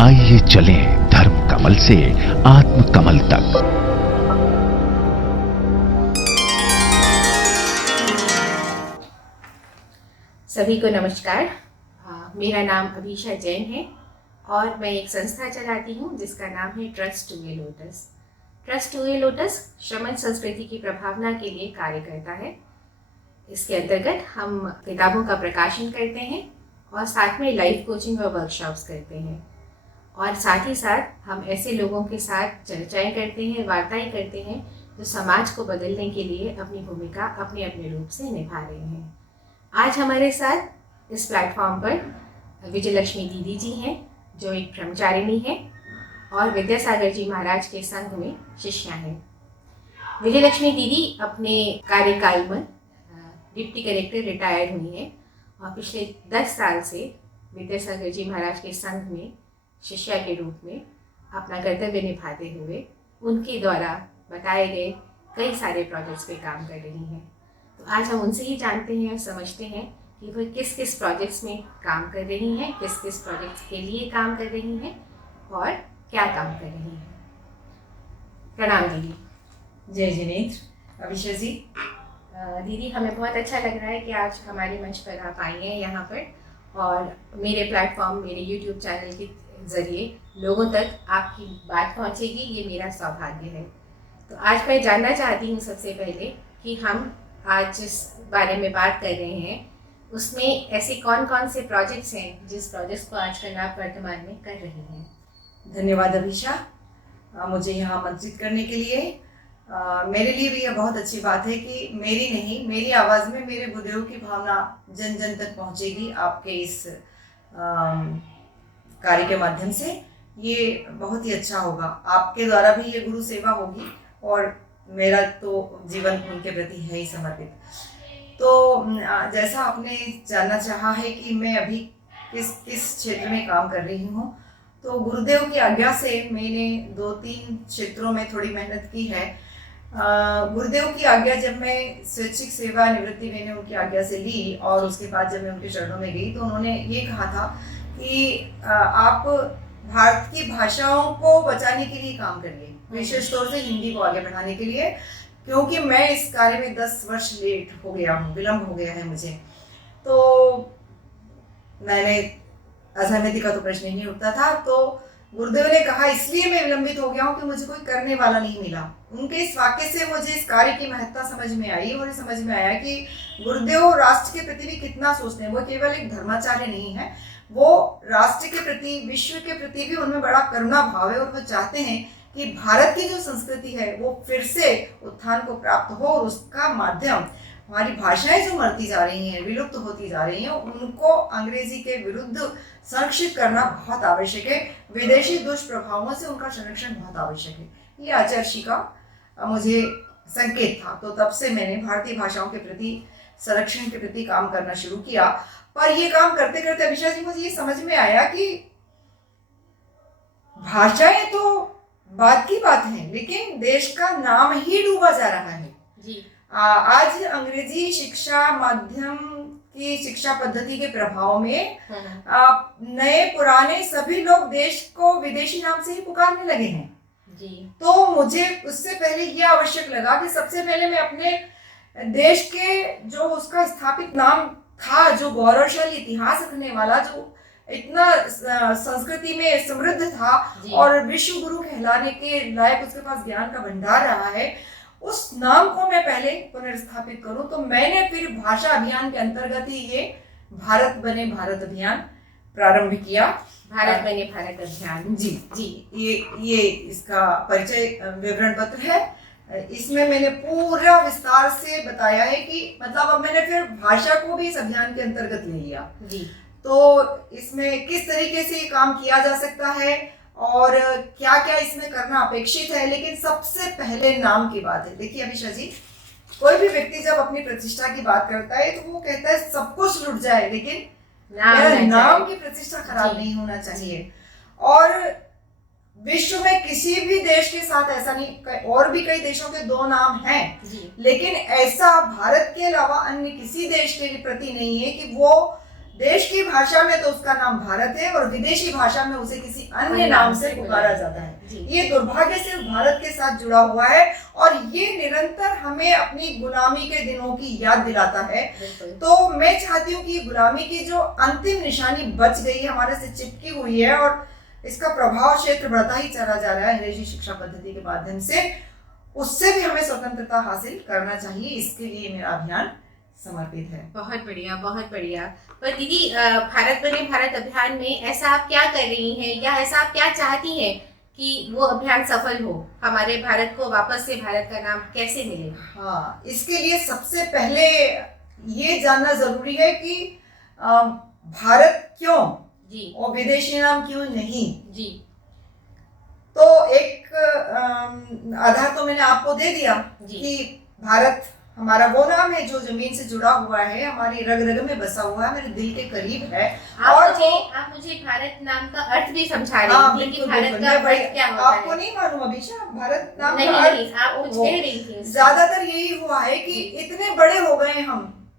आइए चलें धर्म कमल से आत्म कमल तक। सभी को नमस्कार। मेरा नाम अभिषा जैन है और मैं एक संस्था चलाती हूँ जिसका नाम है trust to a lotus. Trust to a lotus श्रमण संस्कृति की प्रभावना के लिए कार्य करता है। इसके अंतर्गत हम किताबों का प्रकाशन करते हैं और साथ में लाइफ कोचिंग और वर्कशॉप्स करते हैं, और साथ ही साथ हम ऐसे लोगों के साथ चर्चाएं करते हैं, वार्ताएं करते हैं जो समाज को बदलने के लिए अपनी भूमिका अपने अपने रूप से निभा रहे हैं। आज हमारे साथ इस प्लेटफॉर्म पर विजयलक्ष्मी दीदी जी हैं, जो एक ब्रह्मचारिणी हैं और विद्यासागर जी महाराज के संघ में शिष्या हैं। विजयलक्ष्मी दीदी अपने कार्यकाल में डिप्टी कलेक्टर रिटायर हुई हैं और पिछले 10 साल से विद्यासागर जी महाराज के संघ में शिष्या के रूप में अपना कर्तव्य निभाते हुए उनके द्वारा बताए गए कई सारे प्रोजेक्ट्स पे काम कर रही हैं। तो आज हम उनसे ही जानते हैं और समझते हैं कि वो किस किस प्रोजेक्ट्स में काम कर रही हैं, किस किस प्रोजेक्ट्स के लिए काम कर रही हैं और क्या काम कर रही हैं। प्रणाम दीदी। जय जिनेन्द्र। अभिषा जी। दीदी, हमें बहुत अच्छा लग रहा है कि आज हमारे मंच पर आप आई हैं यहाँ पर, और मेरे प्लेटफॉर्म, मेरे यूट्यूब चैनल के ज़रिए लोगों तक आपकी बात पहुँचेगी, ये मेरा सौभाग्य है। तो आज मैं जानना चाहती हूँ सबसे पहले कि हम आज जिस बारे में बात कर रहे हैं उसमें ऐसे कौन कौन से प्रोजेक्ट्स हैं जिस प्रोजेक्ट्स को आजकल आप वर्तमान में कर रही हैं। धन्यवाद अभिषा, मुझे यहाँ आमंत्रित करने के लिए। मेरे लिए भी यह बहुत अच्छी बात है कि मेरी नहीं, मेरी आवाज़ में मेरे बुद्धेव की भावना जन जन तक पहुँचेगी आपके इस कार्य के माध्यम से। ये बहुत ही अच्छा होगा। आपके द्वारा भी ये गुरु सेवा होगी और मेरा तो जीवन उनके प्रति है ही समर्पित। तो जैसा आपने जानना चाहा है कि मैं अभी किस किस क्षेत्र में काम कर रही हूँ, तो गुरुदेव की आज्ञा से मैंने 2-3 क्षेत्रों में थोड़ी मेहनत की है। गुरुदेव की आज्ञा, जब मैं स्वैच्छिक सेवा निवृत्ति मैंने उनकी आज्ञा से ली और उसके बाद जब मैं उनके चरणों में गई तो उन्होंने ये कहा था कि आप भारत की भाषाओं को बचाने के लिए काम करिए, विशेष तौर से हिंदी को आगे बढ़ाने के लिए, क्योंकि मैं इस कार्य में 10 वर्ष लेट हो गया हूँ, विलम्ब हो गया है मुझे। तो मैंने असहमति का तो प्रश्न ही नहीं उठता था। तो गुरुदेव ने कहा इसलिए मैं विलंबित हो गया हूँ कि मुझे कोई करने वाला नहीं मिला। उनके इस वाक्य से मुझे इस कार्य की महत्ता समझ में आई और समझ में आया कि गुरुदेव राष्ट्र के प्रति भी कितना सोचते हैं। वो केवल एक धर्माचार्य नहीं है, वो राष्ट्र के प्रति, विश्व के प्रति भी उनमें बड़ा करुणा भाव है और वो चाहते हैं कि भारत की जो संस्कृति है वो फिर से उत्थान को प्राप्त हो और उसका माध्यम हमारी भाषाएं जो मरती जा रही हैं, विलुप्त होती जा रही हैं, उनको अंग्रेजी के विरुद्ध संरक्षित करना बहुत आवश्यक है। विदेशी दुष्प्रभावों से उनका संरक्षण बहुत आवश्यक है। ये आचार्य का मुझे संकेत था। तो तब से मैंने भारतीय भाषाओं के प्रति, संरक्षण के प्रति काम करना शुरू किया। पर ये काम करते करते अभिषा जी मुझे ये समझ में आया कि भाषाएं तो बात की बात है, लेकिन देश का नाम ही डूबा जा रहा है जी। आज अंग्रेजी शिक्षा माध्यम की शिक्षा पद्धति के प्रभाव में नए पुराने सभी लोग देश को विदेशी नाम से ही पुकारने लगे हैं जी। तो मुझे उससे पहले ये आवश्यक लगा कि सबसे पहले मैं अपने देश के जो उसका स्थापित नाम था, जो गौरवशाली इतिहास रखने वाला, जो इतना संस्कृति में समृद्ध था और विश्व गुरु कहलाने के लायक उसके पास ज्ञान का भंडार रहा है, उस नाम को मैं पहले पुनर्स्थापित करूं। तो मैंने फिर भाषा अभियान के अंतर्गत ही ये भारत बने भारत अभियान प्रारंभ किया। भारत बने भारत अभियान जी जी, ये इसका परिचय विवरण पत्र है। इसमें मैंने पूरा विस्तार से बताया है कि मतलब अब मैंने फिर भाषा को भी इस अभियान के अंतर्गत ले लिया जी। तो इसमें किस तरीके से काम किया जा सकता है और क्या क्या इसमें करना अपेक्षित है। लेकिन सबसे पहले नाम की बात है। देखिए अभिषा जी, कोई भी व्यक्ति जब अपनी प्रतिष्ठा की बात करता है तो वो कहता है सब कुछ लुट जाए, लेकिन नाम की प्रतिष्ठा खराब नहीं होना चाहिए। और विश्व में किसी भी देश के साथ ऐसा नहीं, और भी कई देशों के 2 नाम हैं, लेकिन ऐसा भारत के अलावा अन्य किसी देश के प्रति नहीं है कि वो देश की भाषा में तो उसका नाम भारत है और विदेशी भाषा में उसे किसी अन्य नाम से पुकारा जाता है। ये दुर्भाग्य से भारत के साथ जुड़ा हुआ है और ये निरंतर हमें अपनी गुलामी के दिनों की याद दिलाता है। तो मैं चाहती हूँ कि गुलामी की जो अंतिम निशानी बच गई है, हमारे से चिपकी हुई है और इसका प्रभाव क्षेत्र बढ़ता ही चला जा रहा है अंग्रेजी शिक्षा पद्धति के माध्यम से, उससे भी हमें स्वतंत्रता हासिल करना चाहिए। इसके लिए मेरा अभियान समर्पित है। बहुत बढ़िया, बहुत बढ़िया। पर दीदी, भारत बने भारत अभियान में ऐसा आप क्या कर रही हैं या ऐसा आप क्या चाहती हैं कि वो अभियान सफल हो, हमारे भारत को वापस से भारत का नाम कैसे मिले? हाँ, इसके लिए सबसे पहले ये जानना जरूरी है कि भारत क्यों जी और विदेशी नाम क्यों नहीं जी। तो एक आधार तो मैंने आपको दे दिया कि भारत हमारा वो नाम है जो जमीन से जुड़ा हुआ है, हमारी रग रग में बसा हुआ है, मेरे दिल के करीब है। आप मुझे भारत नाम का अर्थ भी समझा रही थी कि भारत का अर्थ क्या होता है। आपको नहीं मालूम अभिषा भारत नाम नहीं, का अर्थ? आप कुछ कह रही थी। ज्यादातर यही हुआ है कि इतने बड़े हो गए हम,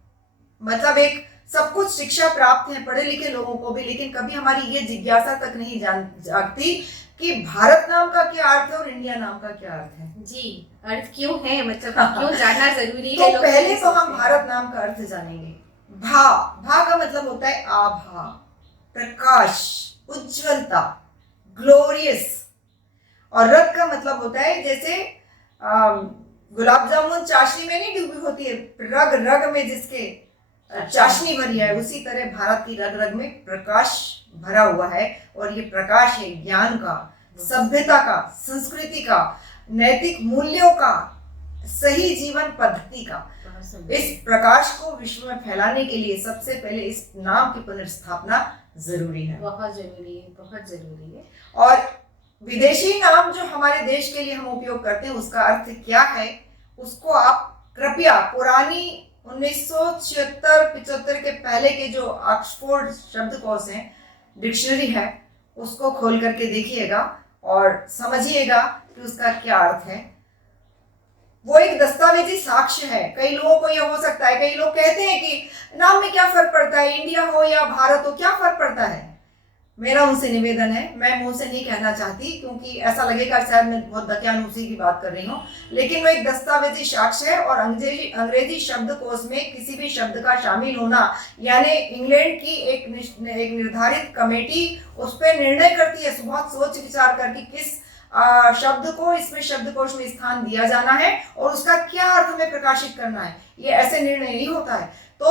मतलब एक सब कुछ शिक्षा प्राप्त है पढ़े लिखे लोगों को भी, लेकिन कभी हमारी ये जिज्ञासा तक नहीं जागती कि भारत नाम का क्या अर्थ है और इंडिया नाम का क्या अर्थ है। जी, अर्थ क्यों है, मतलब क्यों जानना जरूरी है। तो पहले तो हम भारत भारत नाम का अर्थ जानेंगे। भा का मतलब होता है आभा, प्रकाश, उज्ज्वलता, ग्लोरियस। और रग का मतलब होता है जैसे गुलाब जामुन चाशनी में नहीं डूबी होती है, रग रग में जिसके चाशनी भरी है, उसी तरह भारत की रग रग में प्रकाश भरा हुआ है। और ये प्रकाश है ज्ञान का, सभ्यता का, संस्कृति का, नैतिक मूल्यों का, सही जीवन पद्धति का। इस प्रकाश को विश्व में फैलाने के लिए सबसे पहले इस नाम की पुनर्स्थापना जरूरी है। बहुत जरूरी है, बहुत जरूरी है। और विदेशी नाम जो हमारे देश के लिए हम उपयोग करते हैं उसका अर्थ क्या है, उसको आप कृपया पुरानी 1976-75 के पहले के जो ऑक्सफोर्ड शब्दकोश है, डिक्शनरी है, उसको खोल करके देखिएगा और समझिएगा कि उसका क्या अर्थ है। वो एक दस्तावेजी साक्ष्य है। कई लोगों को यह हो सकता है, कई लोग कहते हैं कि नाम में क्या फर्क पड़ता है, इंडिया हो या भारत हो, क्या फर्क पड़ता है। मेरा उनसे निवेदन है, मैं मुंह से नहीं कहना चाहती क्योंकि ऐसा लगेगा शायद मैं बहुत दकियानूसी की बात कर रही हूँ, लेकिन वो एक दस्तावेजी साक्ष्य है। और अंग्रेजी शब्दकोश में किसी भी शब्द का शामिल होना, यानी इंग्लैंड की एक निर्धारित कमेटी उस पर निर्णय करती है बहुत सोच विचार करके किस शब्द को इसमें शब्दकोश में स्थान दिया जाना है और उसका क्या अर्थ में प्रकाशित करना है। ये ऐसे निर्णय नहीं होता है, तो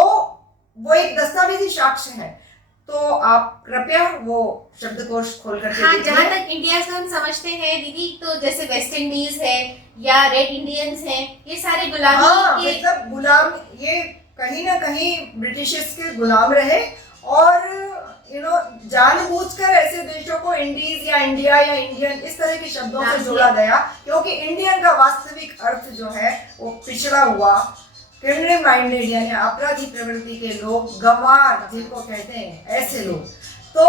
वो एक दस्तावेजी साक्ष्य है। तो आप कृपया वो शब्दकोश खोल करके हाँ, जहाँ तक इंडिया से हम समझते हैं दीदी, तो जैसे वेस्ट इंडीज है या रेड इंडियंस हैं, ये सारे गुलामी के मतलब गुलाम, ये कहीं ना कहीं ब्रिटिशर्स के गुलाम रहे और जानबूझकर ऐसे देशों को इंडीज या इंडिया या इंडियन इस तरह के शब्दों से जोड़ा गया, क्योंकि इंडियन का वास्तविक अर्थ जो है वो पिछड़ा हुआ, क्रिमिनल माइंडेड यानी अपराधी प्रवृत्ति के लोग, गंवार जिनको कहते हैं, ऐसे लोग। तो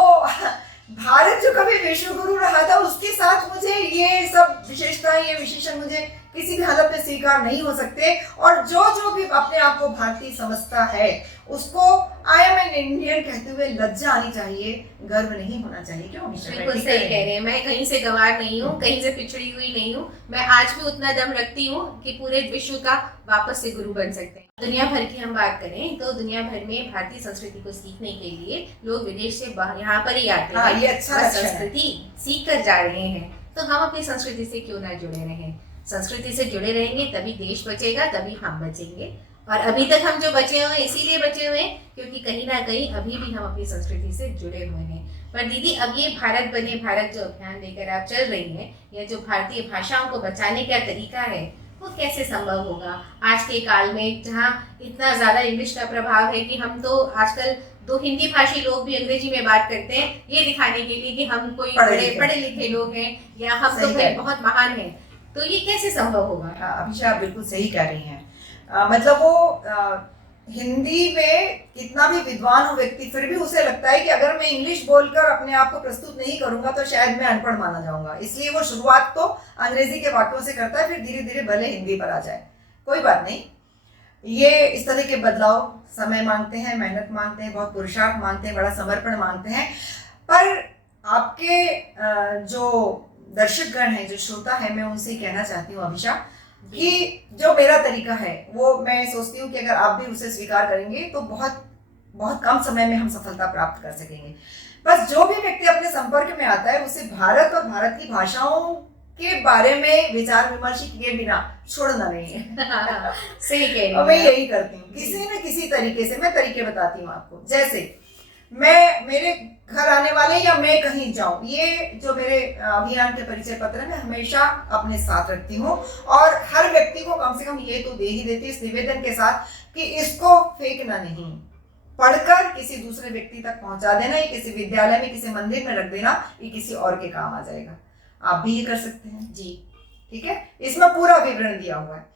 भारत जो कभी विश्व गुरु रहा था उसके साथ मुझे ये सब विशेषताएं, ये विशेषण मुझे किसी भी हालत में स्वीकार नहीं हो सकते। और जो भी अपने आप को भारतीय समझता है उसको आई एम एन इंडियन कहते हुए लज्जा आनी चाहिए, गर्व नहीं होना चाहिए। क्यों? बिल्कुल सही कह रहे हैं। मैं कहीं से गंवार नहीं हूँ, कहीं से पिछड़ी हुई नहीं हूँ। मैं आज भी उतना दम रखती हूँ कि पूरे विश्व का वापस से गुरु बन सकते हैं। दुनिया भर की हम बात करें तो दुनिया भर में भारतीय संस्कृति को सीखने के लिए लोग विदेश से यहाँ पर ही आते हैं। ये अच्छा संस्कृति सीख कर जा रहे हैं, तो हम अपनी संस्कृति से क्यों ना जुड़े रहें। संस्कृति से जुड़े रहेंगे तभी देश बचेगा, तभी हम बचेंगे। और अभी तक हम जो बचे हुए हैं इसीलिए बचे हुए हैं क्योंकि कहीं ना कहीं अभी भी हम अपनी संस्कृति से जुड़े हुए हैं। पर दीदी, अब ये भारत बने भारत जो अभियान लेकर आप चल रही हैं, या जो भारतीय भाषाओं को बचाने का तरीका है, वो कैसे संभव होगा आज के काल में जहाँ इतना ज्यादा इंग्लिश का प्रभाव है कि हम तो आजकल दो हिंदी भाषी लोग भी अंग्रेजी में बात करते हैं ये दिखाने के लिए कि हम कोई पढ़े लिखे लोग हैं या हम तो बहुत महान हैं। तो ये कैसे संभव होगा? अभिषा आप बिल्कुल सही कह रही हैं। मतलब वो हिंदी में कितना भी विद्वान हो व्यक्ति, फिर भी उसे लगता है कि अगर मैं इंग्लिश बोलकर अपने आप को प्रस्तुत नहीं करूंगा तो शायद मैं अनपढ़ माना जाऊंगा। इसलिए वो शुरुआत तो अंग्रेजी के वाक्यों से करता है, फिर धीरे धीरे भले हिंदी पर आ जाए, कोई बात नहीं। ये इस तरह के बदलाव समय मांगते हैं, मेहनत मांगते हैं, बहुत पुरुषार्थ मांगते हैं, बड़ा समर्पण मांगते हैं। पर आपके जो दर्शकगण हैं, जो श्रोता है, मैं उनसे कहना चाहती हूँ अभिषा कि जो मेरा तरीका है वो मैं सोचती हूँ कि अगर आप भी उसे स्वीकार करेंगे तो बहुत बहुत कम समय में हम सफलता प्राप्त कर सकेंगे। बस जो भी व्यक्ति अपने संपर्क में आता है उसे भारत और भारत की भाषाओं के बारे में विचार विमर्श किए बिना छोड़ना नहीं है। सही कह रही और मैं यही करती हूँ, किसी न किसी तरीके से। मैं तरीके बताती हूँ आपको। जैसे मैं, मेरे घर आने वाले या मैं कहीं जाऊं, ये जो मेरे अभियान के परिचय पत्र मैं हमेशा अपने साथ रखती हूँ और हर व्यक्ति को कम से कम ये तो दे ही देती हूँ, इस निवेदन के साथ कि इसको फेंकना नहीं, पढ़कर किसी दूसरे व्यक्ति तक पहुंचा देना, ये किसी विद्यालय में, किसी मंदिर में रख देना, ये किसी और के काम आ जाएगा। आप भी ये कर सकते हैं जी। ठीक है, इसमें पूरा विवरण दिया हुआ है।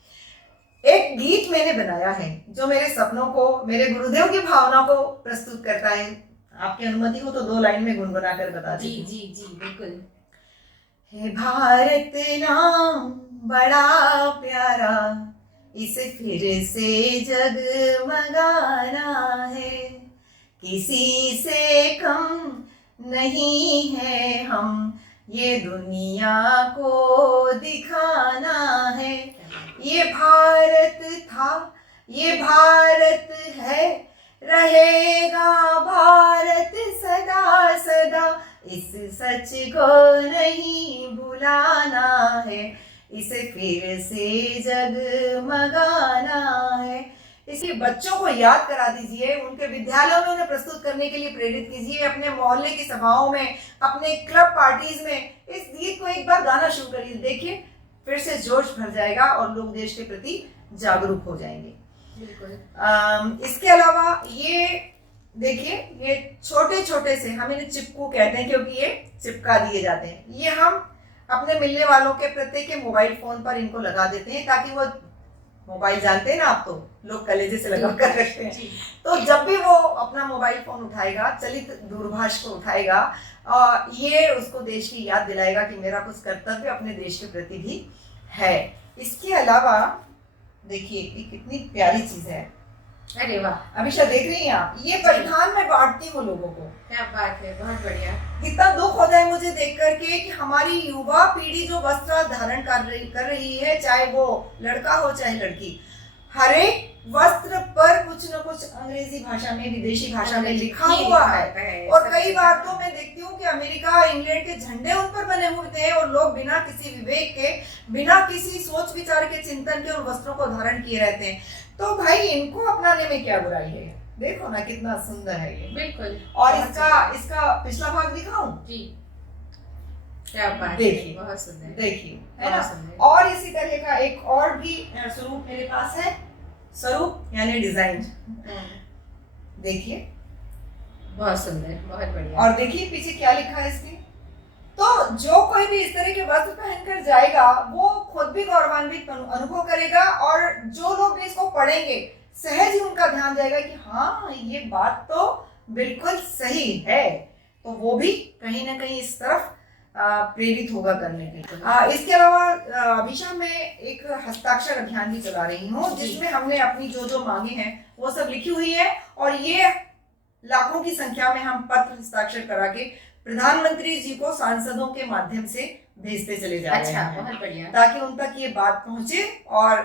एक गीत मैंने बनाया है जो मेरे सपनों को, मेरे गुरुदेव की भावना को प्रस्तुत करता है। आपकी अनुमति हो तो 2 लाइन में गुनगुना कर बता जी दीजिए। जी जी बिल्कुल। है भारत नाम बड़ा प्यारा, इसे फिर से जगमगाना है, किसी से कम नहीं है हम, ये दुनिया को दिखाना है। ये भारत था, ये भारत है, रहेगा भारत सदा सदा, इस सच को नहीं भुलाना है, इसे फिर से जगमगाना है। इसलिए बच्चों को याद करा दीजिए, उनके विद्यालयों में उन्हें प्रस्तुत करने के लिए प्रेरित कीजिए, अपने मोहल्ले की सभाओं में, अपने क्लब पार्टीज में इस गीत को एक बार गाना शुरू करिए। देखिए फिर से जोश भर जाएगा और लोग देश के प्रति जागरूक हो जाएंगे। बिल्कुल। इसके अलावा ये देखिए, ये छोटे छोटे से, हम इन्हें चिपकू कहते हैं क्योंकि ये चिपका दिए जाते हैं। ये हम अपने मिलने वालों के प्रत्येक के मोबाइल फोन पर इनको लगा देते हैं ताकि वो, मोबाइल जानते हैं ना आप, तो लोग कलेजे से लगा कर रखते हैं, तो जब भी वो अपना मोबाइल फोन उठाएगा, चलित दूरभाष को उठाएगा, ये उसको देश की याद दिलाएगा कि मेरा कुछ कर्तव्य अपने देश के प्रति भी है। इसके अलावा देखिए ये कितनी प्यारी चीज है। अरे वाह, अभिषा देख रही हैं आप, ये परिधान मैं बांटती हूँ लोगों को। क्या बात है, बहुत बढ़िया। कितना दुख होता है मुझे देख करके कि हमारी युवा पीढ़ी जो वस्त्र धारण कर रही है, चाहे वो लड़का हो चाहे लड़की, हर एक वस्त्र पर कुछ न कुछ अंग्रेजी भाषा में, विदेशी भाषा में लिखा हुआ है। और कई बार तो मैं देखती हूँ कि अमेरिका, इंग्लैंड के झंडे उन पर बने हुए थे और लोग बिना किसी विवेक के, बिना किसी सोच विचार के, चिंतन के उन वस्त्रों को धारण किए रहते हैं। तो भाई इनको अपनाने में क्या बुराई है? देखो ना कितना सुंदर है ये। बिल्कुल। और इसका पिछला भाग दिखाऊं? जी, क्या बात, देखिए बहुत सुंदर, देखिए, है ना। सुंदर। और इसी तरह का एक और भी स्वरूप मेरे पास है, स्वरूप यानी डिजाइन। देखिए बहुत सुंदर, बहुत बढ़िया। और देखिए पीछे क्या लिखा है इसके। तो जो कोई भी इस तरह के वस्त्र पहनकर जाएगा वो खुद भी गौरवान्वित अनुभव करेगा, और जो लोग भी इसको पढ़ेंगे सहज ही उनका ध्यान जाएगा कि हाँ ये बात तो बिल्कुल सही है, तो वो भी कहीं ना कहीं इस तरफ प्रेरित होगा करने के लिए। इसके अलावा अभिषा मैं एक हस्ताक्षर अभियान भी चला रही हूँ जिसमें हमने अपनी जो जो मांगे हैं वो सब लिखी हुई है, और ये लाखों की संख्या में हम पत्र हस्ताक्षर करा के प्रधानमंत्री जी को सांसदों के माध्यम से भेजते चले जा रहे हैं। बहुत बढ़िया। ताकि उन तक ये बात पहुंचे। और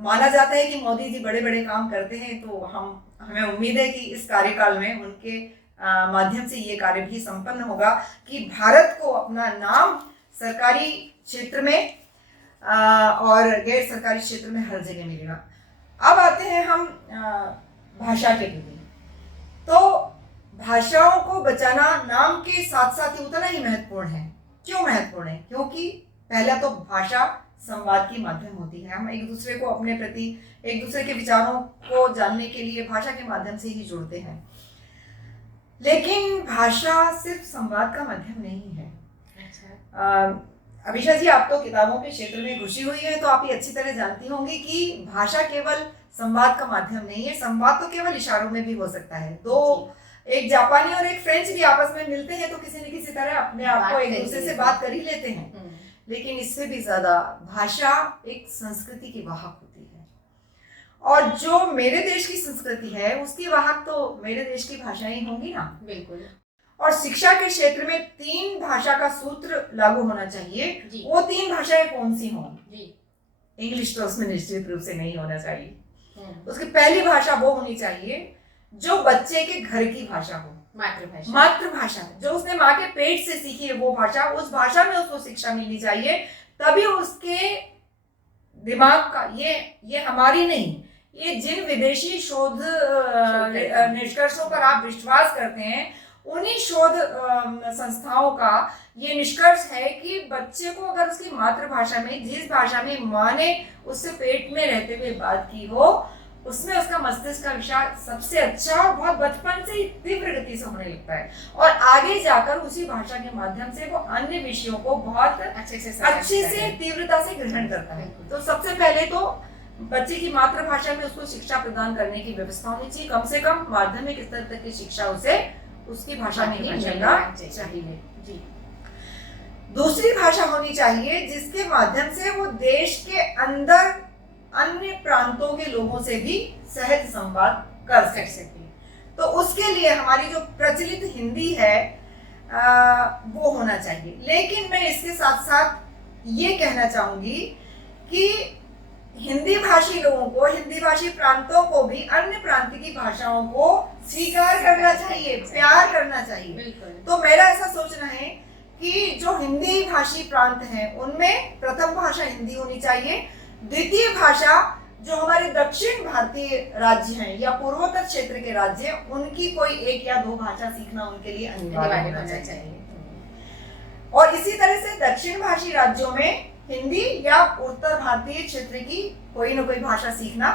माना जाता है कि मोदी जी बड़े बड़े काम करते हैं, तो हमें उम्मीद है कि इस कार्यकाल में उनके माध्यम से ये कार्य भी संपन्न होगा कि भारत को अपना नाम सरकारी क्षेत्र में और गैर सरकारी क्षेत्र में हर जगह मिलेगा। अब आते हैं हम भाषा के प्रति। तो भाषाओं को बचाना नाम के साथ साथ ही उतना ही महत्वपूर्ण है। क्यों महत्वपूर्ण है? क्योंकि पहला तो भाषा संवाद की माध्यम होती है। हम एक दूसरे को अपने प्रति, एक दूसरे के विचारों को जानने के लिए भाषा के माध्यम से ही जुड़ते हैं। लेकिन भाषा सिर्फ संवाद का माध्यम नहीं है। अभिषा जी, आप तो किताबों के क्षेत्र में घुसी हुई है, तो आप ये अच्छी तरह जानती होंगी कि भाषा केवल संवाद का माध्यम नहीं है। संवाद तो केवल इशारों में भी हो सकता है। एक जापानी और एक फ्रेंच भी आपस में मिलते हैं तो किसी न किसी तरह अपने आप को एक दूसरे से बात कर ही लेते हैं। लेकिन इससे भी ज्यादा भाषा एक संस्कृति की वाहक होती है, और जो मेरे देश की संस्कृति है उसकी वाहक तो मेरे देश की भाषाएं होंगी ना। बिल्कुल। और शिक्षा के क्षेत्र में 3 भाषा का सूत्र लागू होना चाहिए। वो 3 भाषाएं कौन सी हों? इंग्लिश तो उसमें निश्चित रूप से नहीं होना चाहिए। उसकी पहली भाषा वो होनी चाहिए जो बच्चे के घर की भाषा हो, मातृभाषा जो उसने माँ के पेट से सीखी है, वो भाषा, उस भाषा में उसको शिक्षा मिलनी चाहिए। तभी उसके दिमाग का ये हमारी नहीं, ये जिन विदेशी शोध निष्कर्षों पर आप विश्वास करते हैं, उन्हीं शोध संस्थाओं का ये निष्कर्ष है कि बच्चे को अगर उसकी मातृभाषा में, जिस भाषा में माँ ने उससे पेट में रहते हुए बात की हो, उसमें उसका मस्तिष्क का विकास सबसे अच्छा और बहुत बचपन से ही तीव्र गति से होने लगता है, और आगे जाकर उसी भाषा के माध्यम से वो अन्य विषयों को बहुत अच्छे से तीव्रता से ग्रहण करता है। तो सबसे पहले तो बच्चे की मातृभाषा में उसको शिक्षा प्रदान करने की व्यवस्था होनी चाहिए। कम से कम माध्यमिक स्तर तक की शिक्षा उसे उसकी भाषा में ही मिलना चाहिए। दूसरी भाषा होनी चाहिए जिसके माध्यम से वो देश के अंदर अन्य प्रांतों के लोगों से भी सहज संवाद कर सके। तो उसके लिए हमारी जो प्रचलित हिंदी है वो होना चाहिए। लेकिन मैं इसके साथ साथ ये कहना चाहूंगी कि हिंदी भाषी लोगों को, हिंदी भाषी प्रांतों को भी अन्य प्रांत की भाषाओं को स्वीकार करना चाहिए, प्यार करना चाहिए। तो मेरा ऐसा सोचना है कि जो हिंदी भाषी प्रांत हैं उनमें प्रथम भाषा हिंदी होनी चाहिए। द्वितीय भाषा जो हमारे दक्षिण भारतीय राज्य हैं या पूर्वोत्तर क्षेत्र के राज्य हैं, उनकी कोई 1 या 2 भाषा सीखना उनके लिए अनिवार्य होना चाहिए। और इसी तरह से दक्षिण भाषी राज्यों में हिंदी या उत्तर भारतीय क्षेत्र की कोई ना कोई भाषा सीखना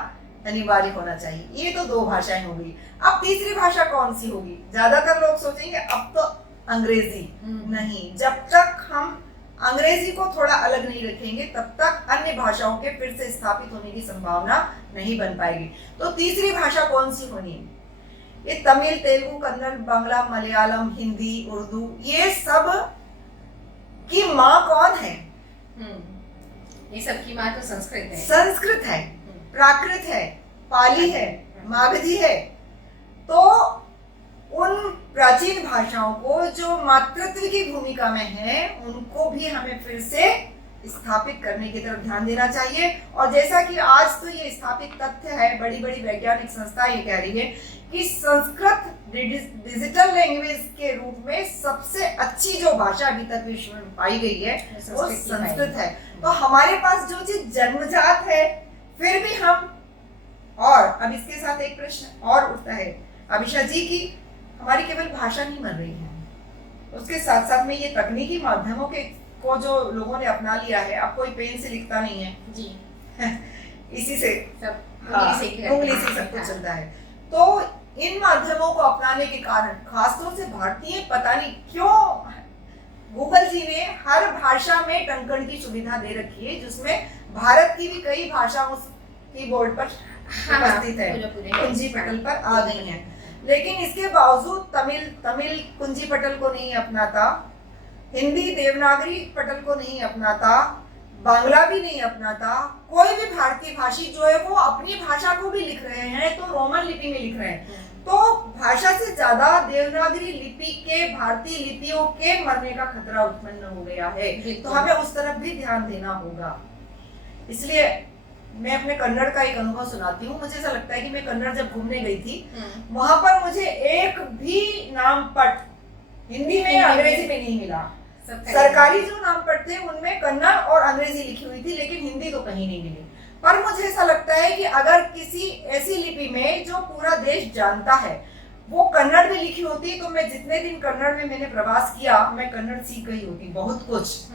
अनिवार्य होना चाहिए। ये तो 2 भाषाएं होगी। अब तीसरी भाषा कौन सी होगी? ज्यादातर लोग सोचेंगे अब तो अंग्रेजी। नहीं, जब तक हम अंग्रेजी को थोड़ा अलग नहीं रखेंगे तब तक अन्य भाषाओं के फिर से स्थापित होने की संभावना नहीं बन पाएगी। तो तीसरी भाषा कौन सी होनी है? ये तमिल, तेलुगु, कन्नड़, बांग्ला, मलयालम, हिंदी, उर्दू, ये सब की माँ कौन है? ये सब की माँ तो संस्कृत है। संस्कृत है, प्राकृत है, पाली है, मागधी है। तो उन प्राचीन भाषाओं को जो मातृत्व की भूमिका में है, उनको भी हमें फिर से स्थापित करने की तरफ ध्यान देना चाहिए। और जैसा कि आज तो ये स्थापित तथ्य है, बड़ी बड़ी वैज्ञानिक संस्था ये कह रही है कि संस्कृत डिजिटल लैंग्वेज के रूप में सबसे अच्छी जो भाषा अभी तक विश्व में पाई गई है वो संस्कृत है। तो हमारे पास जो चीज जन्मजात है, फिर भी हम, और अब इसके साथ एक प्रश्न और उठता है अभिषा जी की, हमारी केवल भाषा नहीं बन रही है, उसके साथ साथ में ये तकनीकी माध्यमों के को जो लोगों ने अपना लिया है। अब कोई पेन से लिखता नहीं है जी इसी से सब उंगली से सब कुछ चलता है। तो इन माध्यमों को अपनाने के कारण खासतौर से भारतीय, पता नहीं क्यों गूगल जी ने हर भाषा में टंकण की सुविधा दे रखी है, जिसमें भारत की भी कई भाषा उस कीबोर्ड पर उपस्थित है, कुंजी पटल पर आ गई हैं। लेकिन इसके बावजूद तमिल कुंजी पटल को नहीं अपनाता, हिंदी देवनागरी पटल को नहीं अपनाता, बांग्ला भी नहीं अपनाता। कोई भी भारतीय भाषी जो है वो अपनी भाषा को भी लिख रहे हैं तो रोमन लिपि में लिख रहे हैं। तो भाषा से ज्यादा देवनागरी लिपि के, भारतीय लिपियों के मरने का खतरा उत्पन्न हो गया है। तो हमें उस तरफ भी ध्यान देना होगा। इसलिए मैं अपने कन्नड़ का एक अनुभव सुनाती हूँ। मुझे ऐसा लगता है कि मैं कन्नड़ जब घूमने गई थी, वहां पर मुझे एक भी नाम पट हिंदी में या अंग्रेजी में नहीं मिला। सरकारी जो नाम पट थे उनमें कन्नड़ और अंग्रेजी लिखी हुई थी, लेकिन हिंदी तो कहीं नहीं मिली। पर मुझे ऐसा लगता है कि अगर किसी ऐसी लिपि में जो पूरा देश जानता है वो कन्नड़ में लिखी होती, तो मैं जितने दिन कन्नड़ में मैंने प्रवास किया, मैं कन्नड़ सीख गई होती बहुत कुछ।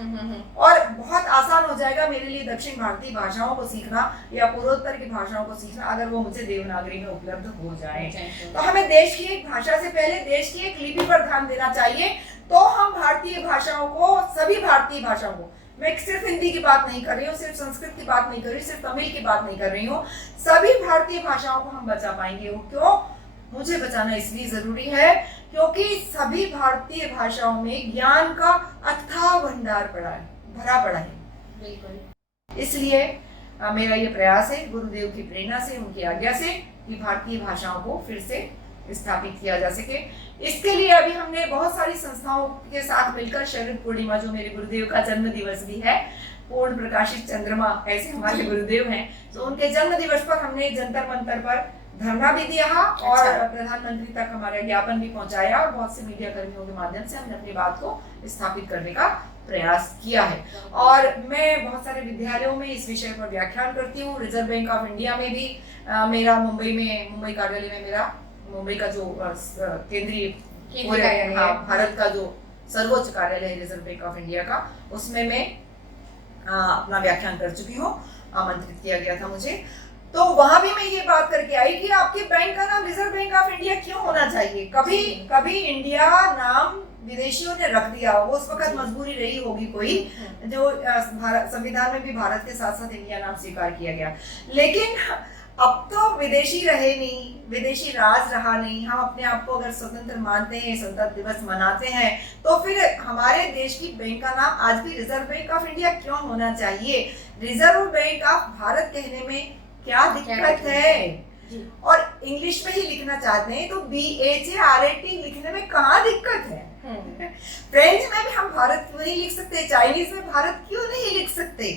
और बहुत आसान हो जाएगा मेरे लिए दक्षिण भारतीय भाषाओं को सीखना या पूर्वोत्तर की भाषाओं को सीखना, अगर वो मुझे देवनागरी में उपलब्ध हो जाए। तो हमें देश की एक भाषा से पहले देश की एक लिपि पर ध्यान देना चाहिए। तो हम भारतीय भाषाओं को, सभी भारतीय भाषाओं को, मैं सिर्फ हिंदी की बात नहीं कर रही हूँ, सिर्फ संस्कृत की बात नहीं कर रही हूँ, सिर्फ तमिल की बात नहीं कर रही हूँ, सभी भारतीय भाषाओं को हम बचा पाएंगे। वो क्यों? मुझे बचाना इसलिए जरूरी है क्योंकि सभी भारतीय भाषाओं में ज्ञान का अथाह भंडार भरा पड़ा है। बिल्कुल। इसलिए मेरा ये प्रयास है गुरुदेव की प्रेरणा से, उनकी आज्ञा से, कि भारतीय भाषाओं को फिर से स्थापित किया जा सके। इसके लिए अभी हमने बहुत सारी संस्थाओं के साथ मिलकर शरद पूर्णिमा, जो मेरे गुरुदेव का जन्म दिवस भी है, पूर्ण प्रकाशित चंद्रमा ऐसे हमारे गुरुदेव हैं, तो उनके जन्म दिवस पर हमने जंतर मंतर पर धरना भी दिया और प्रधानमंत्री तक हमारा ज्ञापन भी पहुंचाया और बहुत से मीडिया कर्मियों के माध्यम से हमने अपनी बात को स्थापित करने का प्रयास किया है। और मैं बहुत सारे विद्यालयों में इस विषय पर व्याख्यान करती हूँ। रिजर्व बैंक ऑफ इंडिया में भी मेरा मुंबई कार्यालय में मेरा मुंबई का जो केंद्रीय भारत का जो सर्वोच्च कार्यालय है रिजर्व बैंक ऑफ इंडिया का, उसमें मैं अपना व्याख्यान कर चुकी हूँ, आमंत्रित किया गया था मुझे। तो वहां भी मैं ये बात करके आई कि आपके बैंक का नाम रिजर्व बैंक ऑफ इंडिया क्यों होना चाहिए। कभी इंडिया नाम विदेशियों ने रख दिया होगा, उस वक्त मजबूरी रही होगी कोई, जो संविधान में भी भारत के साथ साथ इंडिया नाम स्वीकार किया गया। लेकिन अब तो विदेशी रहे नहीं, विदेशी राज रहा नहीं, हम अपने आप को अगर स्वतंत्र मानते हैं, स्वतंत्रता दिवस मनाते हैं, तो फिर हमारे देश की बैंक का नाम आज भी रिजर्व बैंक ऑफ इंडिया क्यों होना चाहिए। रिजर्व बैंक ऑफ भारत कहने में क्या दिक्कत है। और इंग्लिश में ही लिखना चाहते हैं तो BHARAT लिखने में कहाँ दिक्कत है। फ्रेंच में भी हम भारत क्यों नहीं लिख सकते, चाइनीज में भारत क्यों नहीं लिख सकते।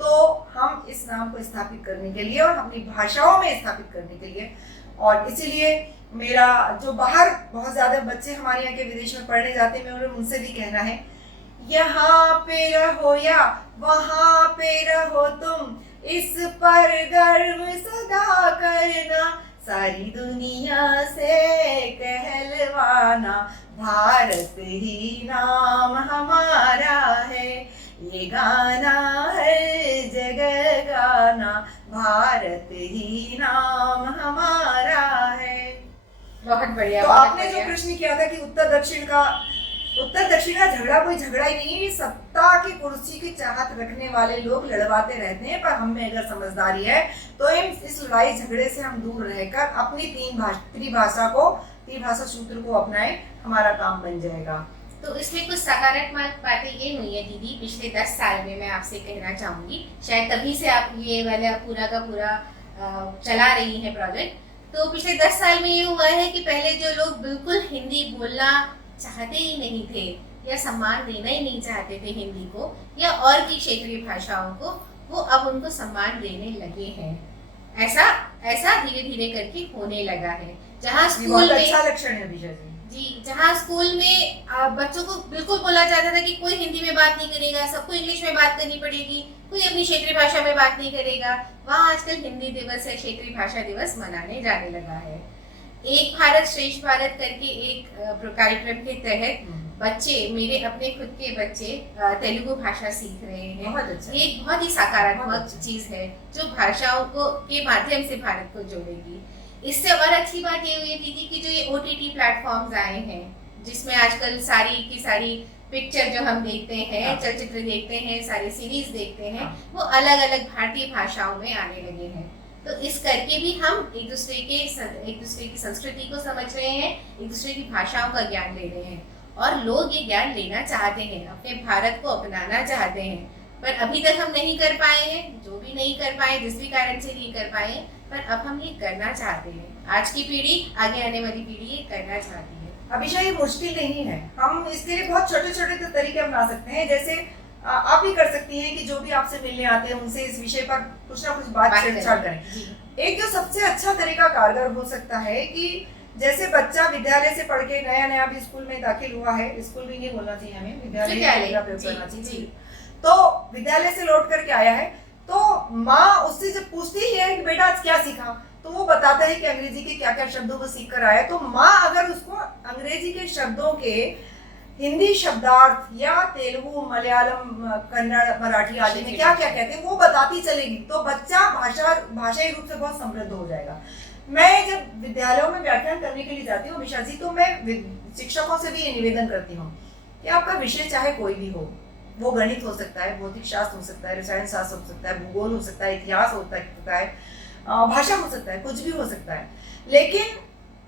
तो हम इस नाम को स्थापित करने के लिए और अपनी भाषाओं में स्थापित करने के लिए, और इसीलिए मेरा जो बाहर बहुत ज्यादा बच्चे हमारे यहाँ के विदेश में पढ़ने जाते हैं, मैं उनसे भी कहना है, यहाँ पे रहो या वहाँ पे रहो तुम, इस पर गर्व सदा करना, सारी दुनिया से कहलवाना, भारत ही नाम हमारा है, ये गाना हर जगह गाना, भारत ही नाम हमारा है। बहुत बढ़िया। तो आपने जो प्रश्न किया था कि उत्तर दक्षिण का झगड़ा कोई झगड़ा ही नहीं है, सत्ता की कुर्सी की चाहत रखने वाले लोग लड़वाते रहते हैं, पर हम में अगर समझदारी है तो इस लड़ाई झगड़े से हम दूर रहकर अपनी त्रिभाषा सूत्र को अपनाएं, हमारा काम बन जाएगा। तो इसमें कुछ सकारात्मक बातें ये हुई है दीदी, पिछले 10 साल में मैं आपसे कहना चाहूंगी, शायद तभी से आप ये वाला पूरा का पूरा चला रही हैं प्रोजेक्ट। तो पिछले 10 साल में ये हुआ है कि पहले जो लोग बिल्कुल हिंदी बोलना चाहते ही नहीं थे या सम्मान देना ही नहीं चाहते थे हिंदी को या और की क्षेत्रीय भाषाओं को, वो अब उनको सम्मान देने लगे हैं। ऐसा धीरे धीरे करके होने लगा है। जहाँ स्कूल में अच्छा लक्षण है विजय जी, जहाँ स्कूल में बच्चों को बिल्कुल बोला जाता था कि कोई हिंदी में बात नहीं करेगा, सबको इंग्लिश में बात करनी पड़ेगी, कोई अपनी क्षेत्रीय भाषा में बात नहीं करेगा, वहाँ आजकल हिंदी दिवस है, क्षेत्रीय भाषा दिवस मनाने जाने लगा है। एक भारत श्रेष्ठ भारत करके एक कार्यक्रम के तहत बच्चे, मेरे अपने खुद के बच्चे तेलुगु भाषा सीख रहे हैं। ये एक बहुत ही सकारात्मक चीज है जो भाषाओं को के माध्यम से भारत को जोड़ेगी। इससे और अच्छी बात ये हुई है दीदी कि जो ये OTT प्लेटफॉर्म्स आए हैं, जिसमें आजकल सारी की सारी पिक्चर जो हम देखते हैं, चलचित्र देखते हैं, सारी सीरीज देखते हैं, वो अलग अलग भारतीय भाषाओं में आने लगे हैं। तो इस करके भी हम एक दूसरे की संस्कृति को समझ रहे हैं, एक दूसरे की भाषाओं का ज्ञान ले रहे हैं, और लोग ये ज्ञान लेना चाहते हैं, अपने भारत को अपनाना चाहते हैं, पर अभी तक हम नहीं कर पाए हैं। जो भी नहीं कर पाए, जिस भी कारण से नहीं कर पाए, पर अब हम ये करना चाहते हैं। आज की पीढ़ी, आगे आने वाली पीढ़ी ये करना चाहती है। अभिषेक, ये मुश्किल नहीं है, हम इसके लिए बहुत छोटे छोटे तरीके अपना सकते हैं। जैसे आप ही कर सकती हैं कि जो भी आपसे मिलने आते हैं उनसे इस विषय पर कुछ ना कुछ बात छेड़छाड़ करें। एक जो सबसे अच्छा तरीका कारगर हो सकता है कि जैसे बच्चा विद्यालय से पढ़ के नया भी स्कूल में दाखिल हुआ है, स्कूल भी नहीं बोलना चाहिए हमें, विद्यालय का प्रयोग करना चाहिए। तो विद्यालय से लौट करके आया है, तो माँ उससे जब पूछती ही है कि बेटा आज क्या सीखा, तो वो बताता है कि अंग्रेजी के क्या क्या शब्दों को सीख कर आया। तो माँ अगर उसको अंग्रेजी के शब्दों के हिंदी शब्दार्थ या तेलुगु, मलयालम, कन्नड़, मराठी आदि में क्या क्या कहते हैं वो बताती चलेगी, तो बच्चा भाषाई रूप से बहुत समृद्ध हो जाएगा। मैं जब विद्यालयों में व्याख्यान करने के लिए जाती हूँ अभिषा जी, तो मैं शिक्षकों से भी ये निवेदन करती हूँ कि आपका विषय चाहे कोई भी हो, वो गणित हो सकता है, भौतिक शास्त्र हो सकता है, रसायन शास्त्र हो सकता है, भूगोल हो सकता है, इतिहास हो सकता है, भाषा हो सकता है, कुछ भी हो सकता है, लेकिन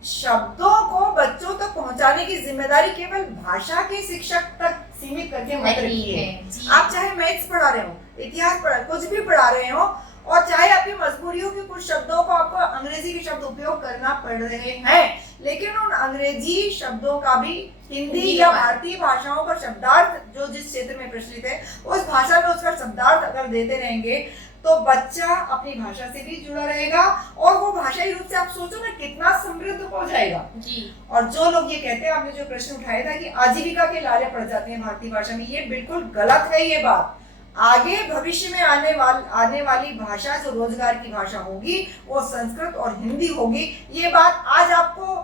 शब्दों को बच्चों तक पहुंचाने की जिम्मेदारी केवल भाषा के शिक्षक तक सीमित करके मत रखिए। आप चाहे मैथ्स पढ़ा रहे हो, इतिहास पढ़ा, कुछ भी पढ़ा रहे हो, और चाहे आपकी मजबूरियों के कुछ शब्दों को आपको अंग्रेजी के शब्द उपयोग करना पड़ रहे हैं, लेकिन उन अंग्रेजी शब्दों का भी हिंदी या भारतीय भाषाओं का शब्दार्थ जो जिस क्षेत्र में प्रचलित है उस भाषा में उसका शब्दार्थ अगर देते रहेंगे तो बच्चा अपनी भाषा से भी जुड़ा रहेगा और वो भाषाई रूप से आप सोचो ना कितना समृद्ध हो जाएगा जी। और जो लोग ये कहते हैं, आपने जो प्रश्न उठाया था कि आजीविका के लाले पड़ जाते हैं भारतीय भाषा में, ये बिल्कुल गलत है। ये बात आगे भविष्य में आने वाली भाषा जो रोजगार की भाषा होगी वो संस्कृत और हिंदी होगी। ये बात आज आपको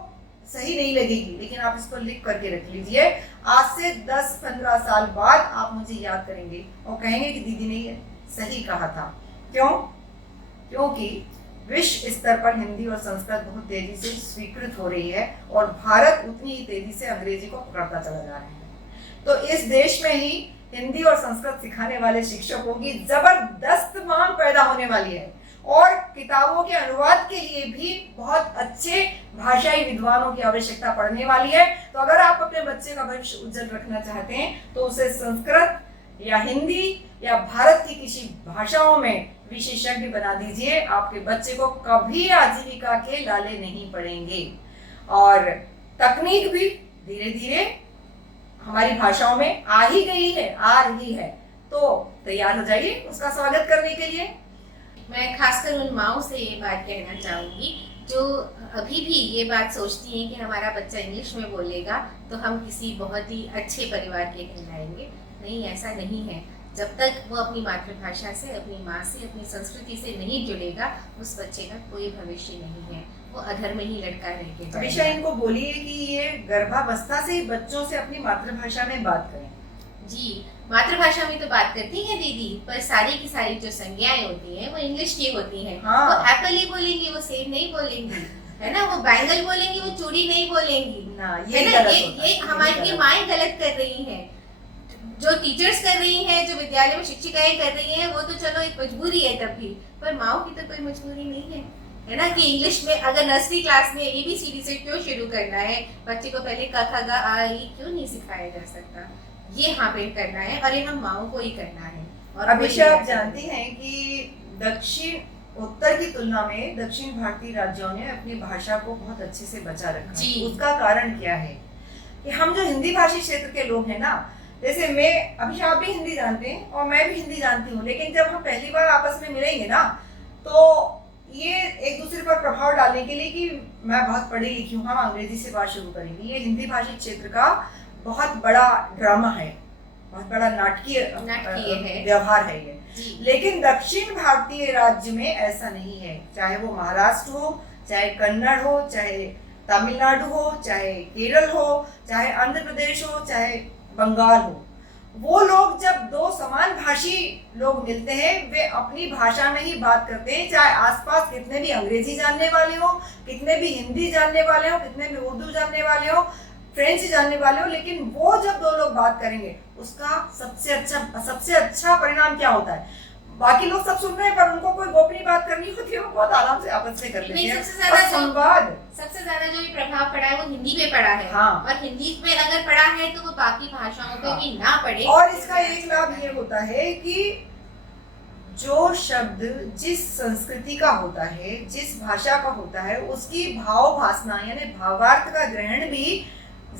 सही नहीं लगेगी, लेकिन आप इसको लिख करके रख लीजिए। आज से 10-15 साल बाद आप मुझे याद करेंगे और कहेंगे कि दीदी ने ये सही कहा था। क्यों? क्योंकि विश्व स्तर पर हिंदी और संस्कृत बहुत तेजी से स्वीकृत हो रही है और भारत उतनी ही तेजी से अंग्रेजी को पकड़ता चला जा रहा है। तो इस देश में ही हिंदी और संस्कृत सिखाने वाले शिक्षकों की जबरदस्त मांग पैदा होने वाली है और किताबों के अनुवाद के लिए भी बहुत अच्छे भाषाई विद्वानों की आवश्यकता पड़ने वाली है। तो अगर आप अपने बच्चे का भविष्य उज्जवल रखना चाहते हैं तो उसे संस्कृत या हिंदी या भारत की किसी भाषाओं में विशेषज्ञ बना दीजिए। आपके बच्चे को कभी आजीविका के लाले नहीं पड़ेंगे। और तकनीक भी धीरे धीरे हमारी भाषाओं में आ ही गई है, आ रही है, तो तैयार हो जाइए उसका स्वागत करने के लिए। मैं खासकर उन माओं से ये बात कहना चाहूँगी जो अभी भी ये बात सोचती हैं कि हमारा बच्चा इंग्लिश में बोलेगा तो हम किसी बहुत ही अच्छे परिवार के कहलाएंगे। नहीं, ऐसा नहीं है। जब तक वो अपनी मातृभाषा से, अपनी माँ से, अपनी संस्कृति से नहीं जुड़ेगा उस बच्चे का कोई भविष्य नहीं है, वो अधर में ही लटका रह के जाएगा। अभिषा, इनको बोलिए कि ये गर्भावस्था से बच्चों से अपनी मातृभाषा में बात करें। जी, मातृभाषा में तो बात करती हैं दीदी, पर सारी की सारी जो संज्ञाएं होती हैं वो इंग्लिश की होती हैं। हाँ। वो एप्पल ही बोलेंगी, वो सेब नहीं बोलेंगी, है ना। वो बैंगल बोलेंगी, वो चूड़ी नहीं बोलेंगी ना। ये हमारी माएँ गलत कर रही हैं। जो टीचर्स कर रही हैं, जो विद्यालय में शिक्षिकाएं कर रही हैं, वो तो चलो एक मजबूरी है तब भी, पर माओ की तो कोई मजबूरी नहीं है ना। कि इंग्लिश में अगर नर्सरी क्लास में ABCD से क्यों शुरू करना है, बच्चे को पहले क ख ग आ ई क्यों नहीं सिखाया जा सकता। ये हाँ पे करना है और ये हम माओ को ही करना है। और अभिषा, आप जानती हैं कि दक्षिण उत्तर की तुलना में दक्षिण भारतीय राज्यों ने अपनी भाषा को बहुत अच्छे से बचा रखा है। उसका कारण क्या है कि हम जो हिंदी भाषी क्षेत्र के लोग हैं ना, जैसे मैं, अभिषा आप भी हिंदी जानते हैं और मैं भी हिंदी जानती हूँ, लेकिन जब हम पहली बार आपस में मिलेंगे ना तो ये एक दूसरे पर प्रभाव डालने के लिए कि मैं बहुत पढ़ी लिखी हूँ, हम अंग्रेजी से बात शुरू करेंगे, ये हिंदी भाषी क्षेत्र का बहुत बड़ा ड्रामा है, बहुत बड़ा नाटकीय व्यवहार है ये। लेकिन दक्षिण भारतीय राज्य में ऐसा नहीं है। चाहे वो महाराष्ट्र हो, चाहे कन्नड़ हो, चाहे तमिलनाडु हो, चाहे केरल हो, चाहे आंध्र प्रदेश हो, चाहे बंगाल हो, वो लोग जब दो समान भाषी लोग मिलते हैं वे अपनी भाषा में ही बात करते हैं। चाहे आसपास कितने भी अंग्रेजी जानने वाले हो, कितने भी हिंदी जानने वाले हो, कितने भी उर्दू जानने वाले हो, फ्रेंच जानने वाले हो, लेकिन वो जब दो लोग बात करेंगे उसका सबसे अच्छा परिणाम क्या होता है। बाकी लोग सब सुन रहे हैं पर उनको कोई गोपनीय बात करनी होती है, वो बहुत आराम से आपस में कर लेते हैं। सबसे ज्यादा जो भी प्रभाव पड़ा है वो हिंदी पे पड़ा है। हाँ। और हिंदी पे अगर पड़ा है तो वो बाकी भाषाओं पे भी ना पड़े। और इसका एक लाभ ये होता है कि जो शब्द जिस संस्कृति का होता है, जिस भाषा का होता है, उसकी भाव भासना यानी भावार्थ का ग्रहण भी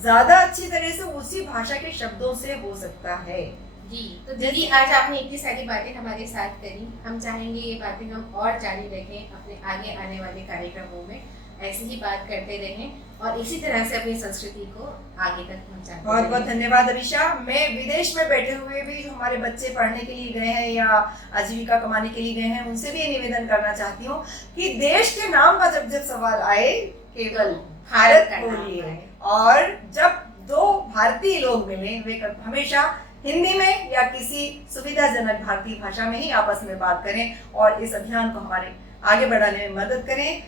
ज्यादा अच्छी तरह से उसी भाषा के शब्दों से हो सकता है। जी, तो दीदी आज आपने इतनी सारी बातें हमारे साथ करी, हम चाहेंगे ये बातें हम और जारी रखें अपने आगे आने वाले कार्यक्रमों में, ऐसे ही बात करते रहें और इसी तरह से अपनी संस्कृति को आगे तक पहुंचाते। बहुत बहुत धन्यवाद अभिषा। मैं विदेश में बैठे हुए भी जो हमारे बच्चे पढ़ने के लिए गए हैं या आजीविका कमाने के लिए गए हैं उनसे भी ये निवेदन करना चाहती हूँ कि देश के नाम का जब सवाल आए केवल भारत बोलिए, और जब दो भारतीय लोग मिले वे हमेशा हिंदी में या किसी सुविधाजनक भारतीय भाषा में ही आपस में बात करें और इस अभियान को हमारे आगे बढ़ाने में मदद करें।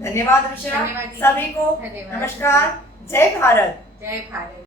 धन्यवाद अभिषा, सभी को नमस्कार। जय भारत। जय भारत।